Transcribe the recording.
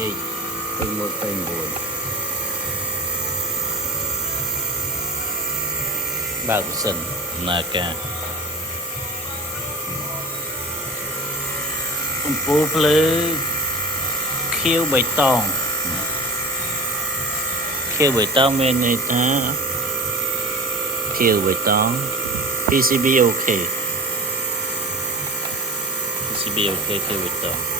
thì kênh một kênh buồn bao sân là cả bố lư khiêu bày tong men này ta khiêu bày tong PCB ok khiêu bày tong